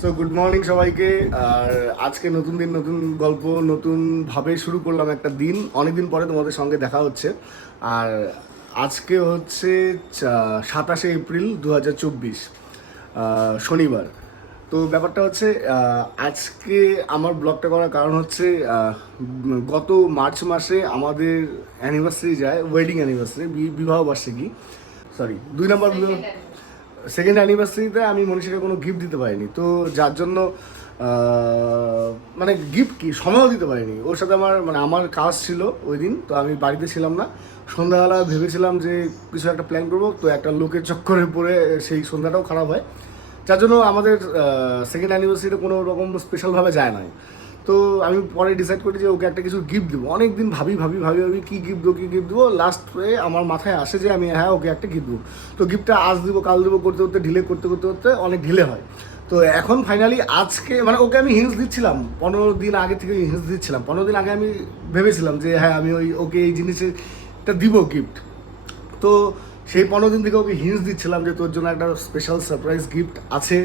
So good morning সবাইকে। আর আজকে নতুন দিন, নতুন গল্প, নতুনভাবে শুরু করলাম একটা দিন। অনেকদিন পরে তোমাদের সঙ্গে দেখা হচ্ছে। আর আজকে হচ্ছে 27শে এপ্রিল 2024, শনিবার। তো ব্যাপারটা হচ্ছে আজকে আমার ব্লগটা করার কারণ হচ্ছে গত মার্চ মাসে আমাদের অ্যানিভার্সারি যায়, ওয়েডিং অ্যানিভার্সারি, বিবাহ বার্ষিকী, সরি 2 নম্বর সেকেন্ড অ্যানিভার্সারিতে আমি মনীষাকে কোনো গিফট দিতে পারিনি। তো যার জন্য মানে গিফট কি সময়ও দিতে পারিনি। ওর সাথে আমার কাজ ছিল ওই দিন, তো আমি বাড়িতে ছিলাম না। সন্ধ্যাবেলা ভেবেছিলাম যে কিছু একটা প্ল্যান করবো, তো একটা লোকের চক্করে পড়ে সেই সন্ধ্যাটাও খারাপ হয়। যার জন্য আমাদের সেকেন্ড অ্যানিভার্সারিটা কোনো রকম স্পেশালভাবে যায় না। তো আমি পরে ডিসাইড করি যে ওকে একটা কিছু গিফট দেবো। অনেক দিন ভাবি কী গিফট দেবো। লাস্টে আমার মাথায় আসে যে আমি ওকে একটা গিফট দেবো। তো গিফটটা আজ দেবো কাল দেবো করতে করতে ডিলে করতে অনেক ঢিলে হয়। তো এখন ফাইনালি আজকে ওকে আমি হিন্টস দিচ্ছিলাম, 15 দিন আগে থেকে হিন্টস দিচ্ছিলাম। 15 দিন আগে আমি ভেবেছিলাম যে আমি ওকে এই জিনিসটা দিব গিফট। তো সেই 15 দিন থেকে ওকে হিন্টস দিচ্ছিলাম যে তোর জন্য একটা স্পেশাল সারপ্রাইজ গিফট আছে,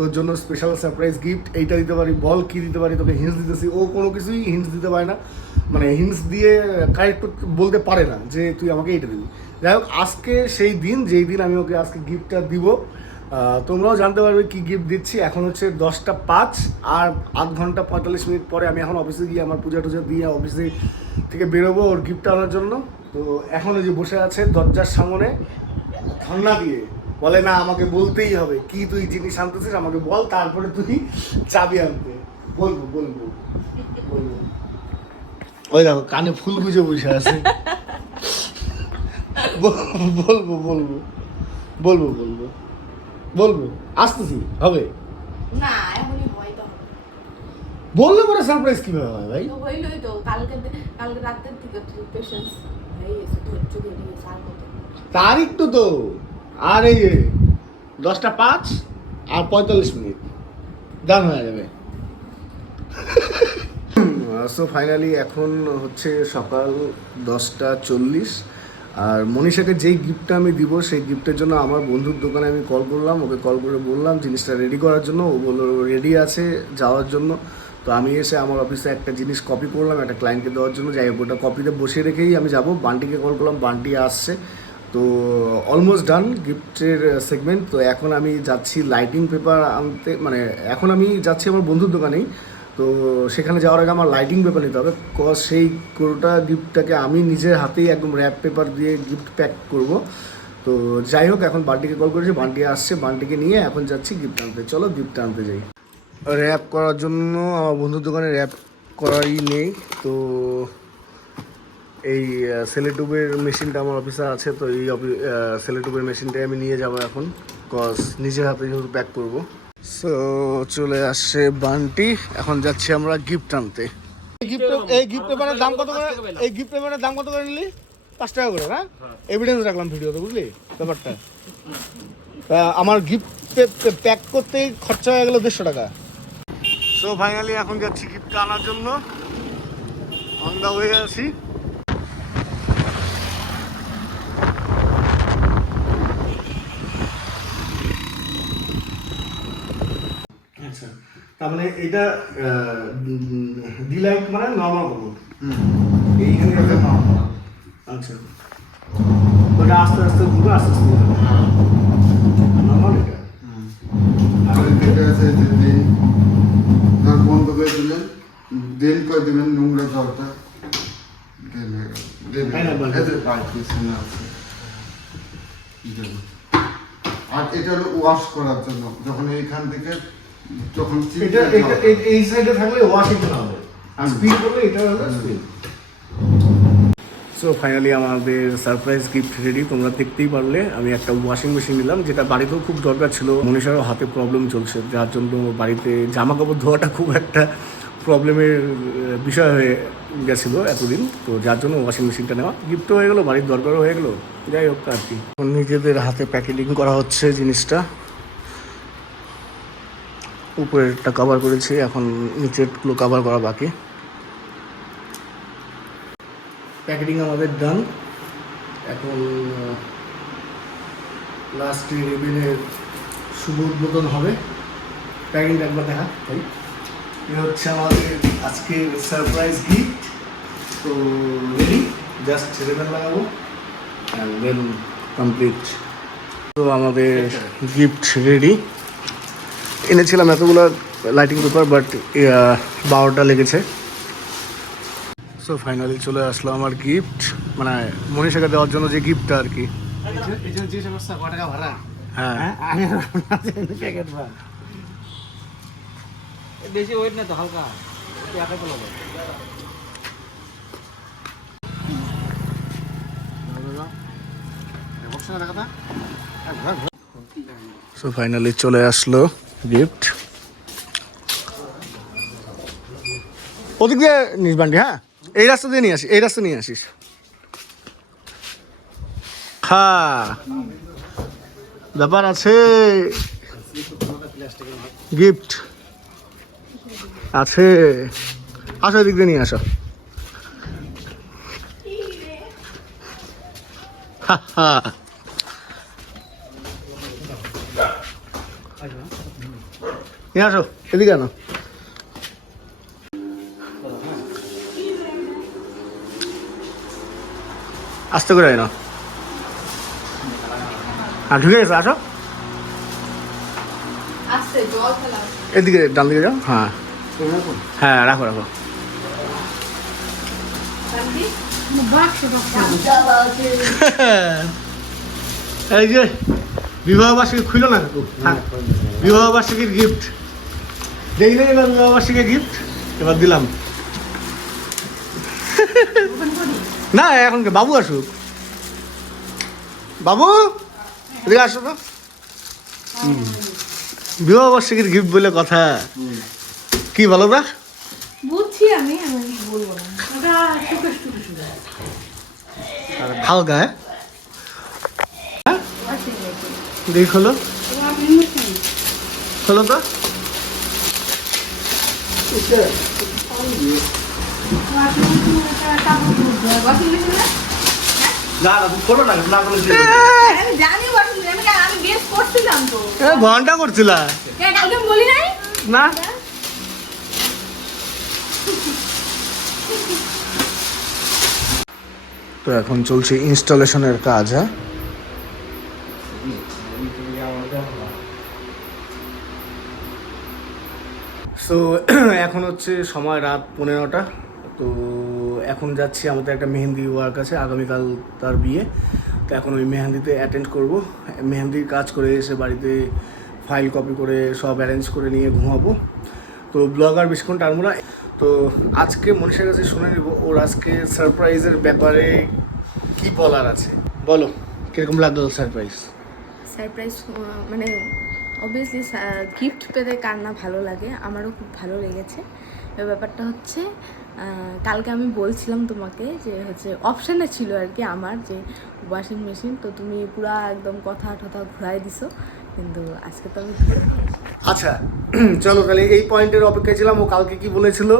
তোর জন্য স্পেশাল সারপ্রাইজ গিফট এইটা দিতে পারি, বল কী দিতে পারি তোকে। হিন্টস দিতেছি, ও কোনো কিছুই হিন্টস দিতে পারে না, হিন্টস দিয়ে কারেক্ট বলতে পারে না যে তুই আমাকে এইটা দিবি। যাই হোক, আজকে সেই দিন যেই দিন আমি ওকে আজকে গিফটটা দিব। তোমরাও জানতে পারবে কী গিফট দিচ্ছি। এখন হচ্ছে 10টা 5, আর আধ ঘন্টা 45 মিনিট পরে আমি এখন অফিসে গিয়ে আমার পূজা টুজা দিয়ে অফিসে থেকে বেরোবো ওর গিফটটা আনার জন্য। তো এখন ওই যে বসে আছে দরজার সামনে ধর্ণা দিয়ে, বলে না আমাকে বলতেই হবে কি তুই জিনিস আনতেছিস, আমাকে বল, তারপরে তুই চাবি আনতে। বলবো বলবো বলবো। ওই দেখো কানে ফুল গুজে বসে আছে। বলবো বলবো বলবো বলবো বলবো আসতেছি, হবে না এখনই হয় তো। বললে পরে সারপ্রাইজ কিভাবে হয় ভাই? তো হইলই তো, কালকে রাতের থেকে তুই পেশেন্স হয়ে গেছে, ধৈর্য ধরে গেছে আর কত। তারিখ তো আর এই যে 10টা 5 আর 45 মিনিট ডান হয়ে যাবে। সো ফাইনালি এখন হচ্ছে সকাল 10টা 40, আর মনীষাকে যেই গিফটটা আমি দিব সেই গিফটের জন্য আমার বন্ধুর দোকানে আমি কল করলাম। ওকে কল করে বললাম জিনিসটা রেডি করার জন্য। ও বললো রেডি আছে যাওয়ার জন্য। তো আমি এসে আমার অফিসে একটা জিনিস কপি করলাম একটা ক্লায়েন্টকে দেওয়ার জন্য। যাই হোক, ওটা কপিতে বসিয়ে রেখেই আমি যাব। বান্টিকে কল করলাম, বান্টি আসছে। তো অলমোস্ট ডান গিফটের সেগমেন্ট। তো এখন আমি যাচ্ছি লাইটিং পেপার আনতে, এখন আমি যাচ্ছি আমার বন্ধুর দোকানেই। তো সেখানে যাওয়ার আগে আমার লাইটিং পেপার নিতে হবে, কজ সেই গোটা গিফটটাকে আমি নিজের হাতেই একদম র্যাপ পেপার দিয়ে গিফট প্যাক করব। তো যাই হোক, এখন বান্টিকে কল করেছি, বান্টি আসছে, বান্টিকে নিয়ে এখন যাচ্ছি গিফট আনতে। চলো গিফট আনতে যাই। র্যাপ করার জন্য আমার বন্ধুর দোকানে র্যাপ করারই নেই। তো এই সেলেটুবের মেশিনটা আমার অফিসে আছে। তো এই সেলেটুবের মেশিনটাই আমি নিয়ে যাব এখন, কজ নিজের হাতে যেহেতু প্যাক করবো। সো চলে আসছে বান্টি, এখন যাচ্ছি আমরা গিফট আনতে। এই গিফট পেপারের দাম কত করে? এই গিফট পেপারের দাম কত করে নিলি? 5 টাকা করে না? এভিডেন্স রাখলাম ভিডিওতে, বুঝলি ব্যাপারটা। আমার গিফট প্যাক করতেই খরচা হয়ে গেল 150 টাকা। সো ফাইনালি এখন যাচ্ছি গিফটটা আনার জন্য, অন দা ওয়ে আছি। আচ্ছা, তার মানে এটা ডিলাইট মানে নর্মাল কাপড়। এইখানে একটা নর্মাল। আচ্ছা, ওটা আস্তে আস্তে ঘুরবে, আস্তে আস্তে নর্মাল এটা। আর এটা আছে যে দিন ধর বন্ধ করে দিলেন, দিন করে দিবেন নোংরা জলটা আর এটা হলো ওয়াশ করার জন্য, যখন এইখান থেকে যখন এটা এই সাইডে থাকলে ওয়াশিং হবে, আর স্পিন করলে এটা হলো স্পিন। সো ফাইনালি আমাদের সারপ্রাইজ গিফট রেডি, তোমরা দেখতেই পারলে। আমি একটা ওয়াশিং মেশিন নিলাম, যেটা বাড়িতেও খুব দরকার ছিল। মনীষারও হাতে প্রবলেম চলছে, যার জন্য বাড়িতে জামা কাপড় ধোয়াটা খুব একটা প্রবলেমের বিষয় হয়ে গেছিলো এতদিন। তো যার জন্য ওয়াশিং মেশিনটা নেওয়া, গিফটও হয়ে গেলো, বাড়ির দরকারও হয়ে গেলো। যাই হোক আর কি, নিজেদের হাতে প্যাকেটিং করা হচ্ছে জিনিসটা। উপরেরটা কভার করেছি, এখন নিচেরগুলো কভার করা বাকি। প্যাকেটিং আমাদের ডান। এখন লাস্টে রেবেলের শুভ উদ্বোধন হবে। প্যাকিংটা একবার দেখা ভাই। এটা হচ্ছে আমাদের আজকে সারপ্রাইজ গিফট। তো রেডি, জাস্ট রিবেন লাগাবো অ্যান্ড দেন কমপ্লিট। তো আমাদের গিফট রেডি। এনেছিলাম এতগুলো লাইটিং পেপার, বাট 12টা লেগেছে। সো ফাইনালি চলে আসলো আমার গিফট, মানে মনীষাকে দেওয়ার জন্য যে গিফটটা আর কি। হ্যাঁ বেশি ওয়েট না তো, হালকা একা তো লাগে। সো ফাইনালি চলে আসলো গিফট। ওদিক দিয়ে নিস বান্ডি, হ্যাঁ এই রাস্তা দিয়ে নিয়ে আসিস, এই রাস্তা নিয়ে আসিস। হ্যাঁ ব্যাপার আছে, গিফট আছে, আসো এদিক দিয়ে নিয়ে আসো। নিয়ে আসো এদিকে আনো। আস্তে করে না, হ্যাঁ ঢুকে গেছে, আসো আসছে জল ফেলা এদিকে, ডান দিকে যাও। হ্যাঁ হ্যাঁ রাখো রাখো। এই যে বিবাহ বার্ষিকী খুলো না কাকু, হ্যাঁ বিবাহ বার্ষিকীর গিফট দেখি দেখি না, বিবাহ বার্ষিকীর গিফট এবার দিলাম। না এখন কে, বাবু আসুক, বাবু এদিকে আসো তো। বিবাহ বার্ষিকীর গিফট বলে কথা, কি বলো দা? বুঝছি আমি বলবো না। হালকা হ্যাঁ, দেখি খোলো, খোলো তো। ওয়াশিং মেশিন না? না না খোলো না, না খোলো আমি জানি ওয়াশিং মেশিন, আমি গেস করছিলাম তো। ঘন্টা করছিলা কালকে আমি বলি নাই না। তো এখন চলছে ইনস্টলেশনের কাজ। হ্যাঁ সো এখন হচ্ছে সময় রাত 15টা। তো এখন যাচ্ছি আমাদের একটা মেহেন্দি ওয়ার্ক আছে, আগামীকাল তার বিয়ে। তো এখন ওই মেহেন্দিতে অ্যাটেন্ড করব। মেহেন্দির কাজ করে এসে বাড়িতে ফাইল কপি করে সব অ্যারেঞ্জ করে নিয়ে ঘুমাবো। তো ব্লগার বেশিক্ষণ টানবো না। তো আজকে মনীষার কাছে শুনে নেব ওর আজকে সারপ্রাইজের ব্যাপারে কি বলার আছে। বলো কিরকম লাগলো সারপ্রাইজ? সারপ্রাইজ মানে অবভিয়াসলি গিফট পেতে কার না ভালো লাগে, আমারও খুব ভালো লেগেছে। এবার ব্যাপারটা হচ্ছে কালকে আমি বলছিলাম তোমাকে যে হচ্ছে অপশানে ছিল আর কি আমার যে ওয়াশিং মেশিন, তো তুমি পুরা একদম কথা টথা ঘুরাই দিছো, কিন্তু আজকে তো আমি আচ্ছা চলো তাহলে এই পয়েন্টের অপেক্ষায় ছিলাম। ও কালকে কি বলেছিল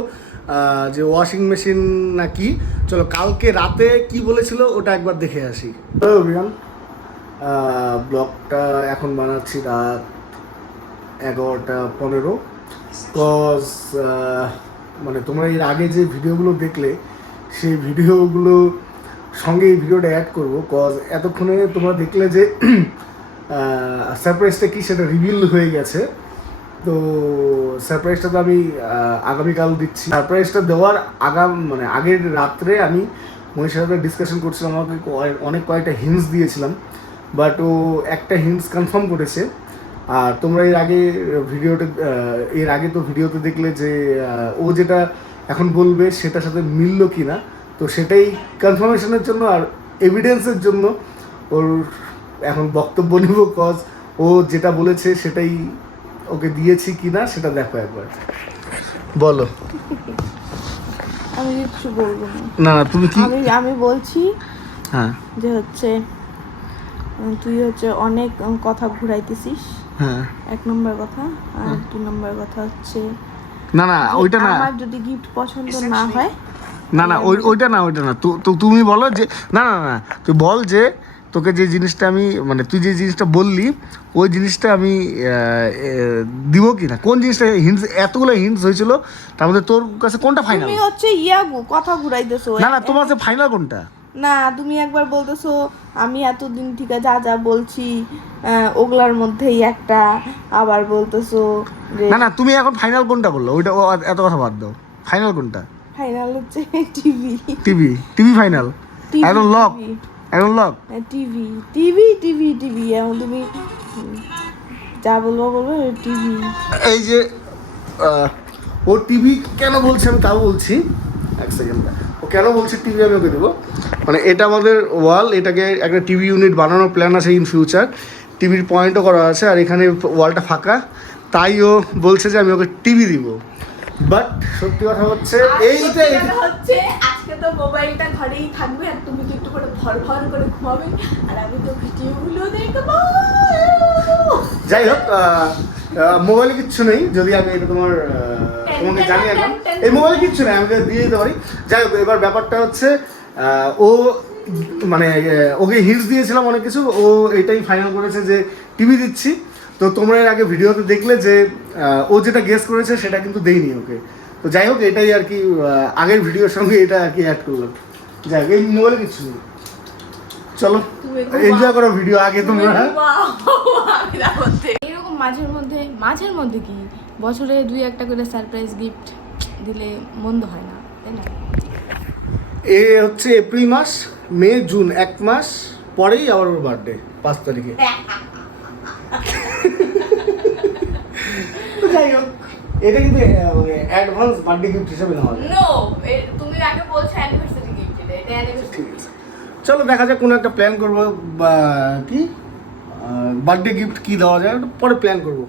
যে ওয়াশিং মেশিন না কি, চলো কালকে রাতে কি বলেছিল ওটা একবার দেখে আসি। ব্লগটা এখন বানাচ্ছি রাত 11:15। কজ মানে তোমরা এর আগে যে ভিডিওগুলো দেখলে সেই ভিডিওগুলো সঙ্গে এই ভিডিওটা অ্যাড করবো। কজ এতক্ষণে তোমরা দেখলে যে সারপ্রাইজটা কি সেটা রিভিল হয়ে গেছে। তো সারপ্রাইজটা তো আমি আগামীকাল দিচ্ছি। সারপ্রাইজটা দেওয়ার মানে আগের রাত্রে আমি মনীষার সাথে ডিসকাশন করছিলাম, আমাকে অনেক কয়েকটা হিন্টস দিয়েছিলাম, বাট ও একটা হিন্টস কনফার্ম করেছে। আর তোমরা এর আগে তো ভিডিওতে দেখলে যে ও যেটা এখন বলবে সেটার সাথে মিললো কি না। তো সেটাই কনফার্মেশনের জন্য আর এভিডেন্সের জন্য ওর এখন বক্তব্য নিব। কজ ও যেটা বলেছে সেটাই ওকে দিয়েছি কি না সেটা দেখো একবার। বলো। আমি কিছু বলবো না। না তুমি কি? আমি বলছি হ্যাঁ যে হচ্ছে তুই হচ্ছে অনেক কথা ঘুরাইতেছিস, হ্যাঁ 1 নম্বর কথা। আর 2 নম্বর কথা হচ্ছে না না ওইটা না, আমার যদি গিফট পছন্দ না হয়, না না ওইটা না, ওইটা না। তো তুমি বলো যে না না না, তুই বল যে তোকে যে জিনিসটা আমি মানে তুই যে জিনিসটা বললি ওই জিনিসটা আমি দিব কি না, কোন জিনিসটা হিন্টস, এতগুলো হিন্টস হয়েছিল তার মধ্যে তোর কাছে কোনটা ফাইনাল? তুমি হচ্ছে কথা ঘুরাইতেছো। না না, তোমার কাছে ফাইনাল কোনটা? না, তুমি একবার বলতেছো আমি এতদিন থেকে যা যা বলছি ওগুলার মধ্যেই একটা, আবার বলতেছো যে না না, তুমি এখন ফাইনাল কোনটা বললো? ওইটা এত কথা বাদ দাও, ফাইনাল কোনটা? ফাইনাল হচ্ছে টিভি। টিভি? TV final? একদম লক? একদম lock? TV TV TV TV এখন তুমি যা বলবো টিভি। এই যে ও টিভি কেন বলছে আমি তাও বলছি, এক সেকেন্ড। ও কেন বলছে টিভি আমি ওকে দেবো, মানে এটা আমাদের ওয়াল, এটাকে একটা টিভি ইউনিট বানানোর প্ল্যান আছে ইন ফিউচার, টিভির পয়েন্টও করা আছে, আর এখানে ওয়ালটা ফাঁকা, তাই ও বলছে যে আমি ওকে টিভি দিব। বাট সত্যি কথা হচ্ছে এইটা হচ্ছে আজকে তো মোবাইলটা ঘরেই থাকবে আর তুমি তো একটু করে ভর করে ঘুমাবে আর আমি তো ভিডিওগুলো দেখবো। যাই হোক, মোবাইলে কিচ্ছু নেই, যদি আমি এটা তোমাকে জানিয়ে রাখলাম, এই মোবাইলে কিচ্ছু নেই, আমি দিয়ে দিতে পারি। যাই হোক, এবার ব্যাপারটা হচ্ছে ও মানে ওকে হিন্টস দিয়েছিলাম অনেক কিছু, ও এটাই ফাইনাল করেছে যে টিভি দিচ্ছি। তো তোমরা এর আগে ভিডিওতে দেখলে যে ও যেটা গেস করেছে সেটা কিন্তু দেইনি ওকে। তো যাই হোক, এটাই আর কি আগের ভিডিওর সঙ্গে এটা আর কি অ্যাড করলাম। যাই হোক, এই মোবাইলে কিচ্ছু নেই। চলো এনজয় করো ভিডিও আগে তোমরা। এরকম মাঝের মধ্যে কি বছরে 2-1টা করে সারপ্রাইজ গিফট দিলে মন্দ হয় না, তাই না? এ হচ্ছে এপ্রিল মাস, মে, জুন, 1 মাস পরেই আবার ওর বার্থডে 5 তারিখে। তো যাই হোক, এটা কিন্তু মানে অ্যাডভান্স বার্থডে গিফট হিসেবে নেওয়া যায়। নো, তুমি আগে বলছো অ্যানিভার্সারি গিফট, এটা অ্যানিভার্সারি। ঠিক আছে, চলো দেখা যাক কোনো একটা প্ল্যান করবো, বা কি বার্থডে গিফট কি দেওয়া যায় ওটা পরে প্ল্যান করবো।